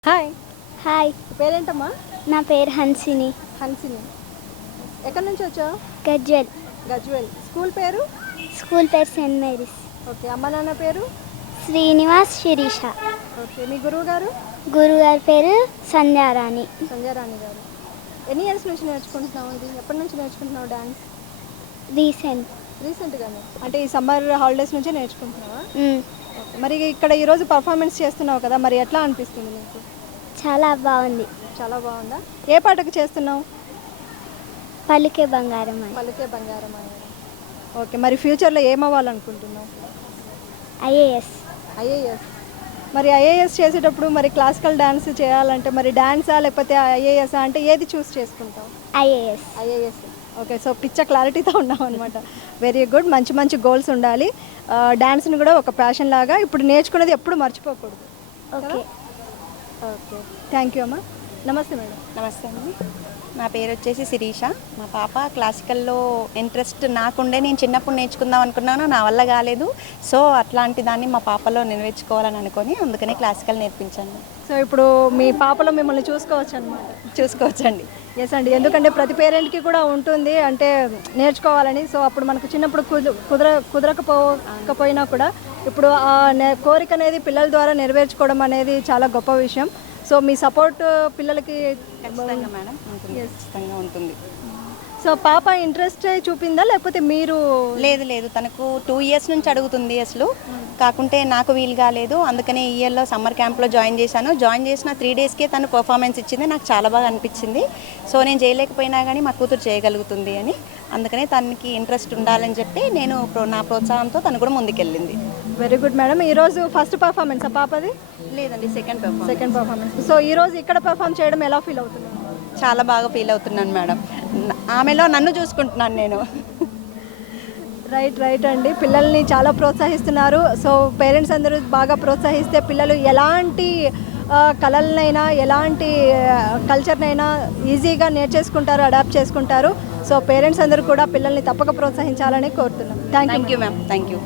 Hi. Hi, పేరేంటమ్మా? నా పేరు హన్సిని. హన్సిని. ఎక్కడి నుంచి వచ్చావు? గజ్వెల్. గజ్వెల్. స్కూల్ పేరు? స్కూల్ పేరు సెయింట్ మేరీస్. ఓకే. అమ్మ నాన్న పేరు? శ్రీనివాస్, శిరీష. ఓకే. మీ గురువు గారు? గురుగారి పేరు సంధ్యారాణి. సంజయరాణి గారు. ఎన్ని ఇయర్స్ నుంచి నేర్చుకుంటున్నావు? ఇది ఎప్పటి నుంచి నేర్చుకుంటున్నావు డాన్స్? రీసెంట్. రీసెంట్గానే అంటే ఈ సమ్మర్ హాలిడేస్ నుంచే నేర్చుకుంటున్నావా? ఓకే. మరి ఇక్కడ ఈరోజు పర్ఫార్మెన్స్ చేస్తున్నావు కదా, మరి ఎట్లా అనిపిస్తుంది నీకు? చాలా బాగుంది. చాలా బాగుందా? ఏ పాటకు చేస్తున్నావు? పలుకే బంగారం అని. పలికే బంగారం అనేది. ఓకే. మరి ఫ్యూచర్లో ఏమవ్వాలనుకుంటున్నావు? ఐఏఎస్. ఐఏఎస్. మరి ఐఏఎస్ చేసేటప్పుడు మరి క్లాసికల్ డాన్స్ చేయాలంటే మరి డాన్సా లేకపోతే ఐఏఎస్ అంటే ఏది చూస్ చేసుకుంటావు? ఐఏఎస్. ఐఏఎస్. ఓకే. సో పిచ్చ క్లారిటీతో ఉన్నావు అనమాట. Very good. మంచి మంచి గోల్స్ ఉండాలి. డాన్స్ని కూడా ఒక ప్యాషన్ లాగా ఇప్పుడు నేర్చుకునేది ఎప్పుడు మర్చిపోకూడదు. ఓకే. ఓకే. థ్యాంక్ యూ అమ్మా. నమస్తే మేడం. నమస్తే అండి. నా పేరు వచ్చేసి శిరీష. మా పాప క్లాసికల్లో ఇంట్రెస్ట్ నాకుండే, నేను చిన్నప్పుడు నేర్చుకుందాం అనుకున్నాను, నా వల్ల కాలేదు. సో అట్లాంటి దాన్ని మా పాపలో నెరవేర్చుకోవాలని అనుకొని అందుకనే క్లాసికల్ నేర్పించాను. సో ఇప్పుడు మీ పాపలో మిమ్మల్ని చూసుకోవచ్చు అనమాట. చూసుకోవచ్చండి. ఎస్ అండి. ఎందుకంటే ప్రతి పేరెంట్కి కూడా ఉంటుంది అంటే నేర్చుకోవాలని. సో అప్పుడు మనకు చిన్నప్పుడు కుదరకపోయినా కూడా ఇప్పుడు ఆ కోరిక అనేది పిల్లల ద్వారా నెరవేర్చుకోవడం అనేది చాలా గొప్ప విషయం. సో మీ సపోర్ట్ పిల్లలకి ఖచ్చితంగా మేడం ఉంటుంది. ఖచ్చితంగా ఉంటుంది. సో పాప ఇంట్రెస్ట్ చూపిందా లేకపోతే మీరు? లేదు, తనకు 2 ఇయర్స్ నుంచి అడుగుతుంది అసలు. కాకుంటే నాకు వీలు కాలేదు, అందుకనే ఈ ఇయర్లో సమ్మర్ క్యాంప్లో జాయిన్ చేశాను. జాయిన్ చేసిన 3 డేస్కే తను పర్ఫార్మెన్స్ ఇచ్చింది. నాకు చాలా బాగా అనిపించింది. సో నేను చేయలేకపోయినా కానీ మా కూతురు చేయగలుగుతుంది అని, అందుకనే తనకి ఇంట్రెస్ట్ ఉండాలని చెప్పి నేను నా ప్రోత్సాహంతో తను కూడా ముందుకెళ్ళింది. Very good madam. ఈరోజు ఫస్ట్ పర్ఫార్మెన్స్ ఆ పాపది? లేదండి, సెకండ్ పర్ఫార్మెన్స్. సో ఈరోజు ఇక్కడ పర్ఫార్మ్ చేయడం ఎలా ఫీల్ అవుతున్నాను? చాలా బాగా ఫీల్ అవుతున్నాను మేడం. ఆమెలో నన్ను చూసుకుంటున్నాను నేను. రైట్ అండి. పిల్లల్ని చాలా ప్రోత్సహిస్తున్నారు. సో పేరెంట్స్ అందరూ బాగా ప్రోత్సహిస్తే పిల్లలు ఎలాంటి కళలనైనా ఎలాంటి కల్చర్నైనా ఈజీగా నేర్చేసుకుంటారు, అడాప్ట్ చేసుకుంటారు. సో పేరెంట్స్ అందరూ కూడా పిల్లల్ని తప్పక ప్రోత్సహించాలని కోరుతున్నాం. Thank you ma'am. Thank you.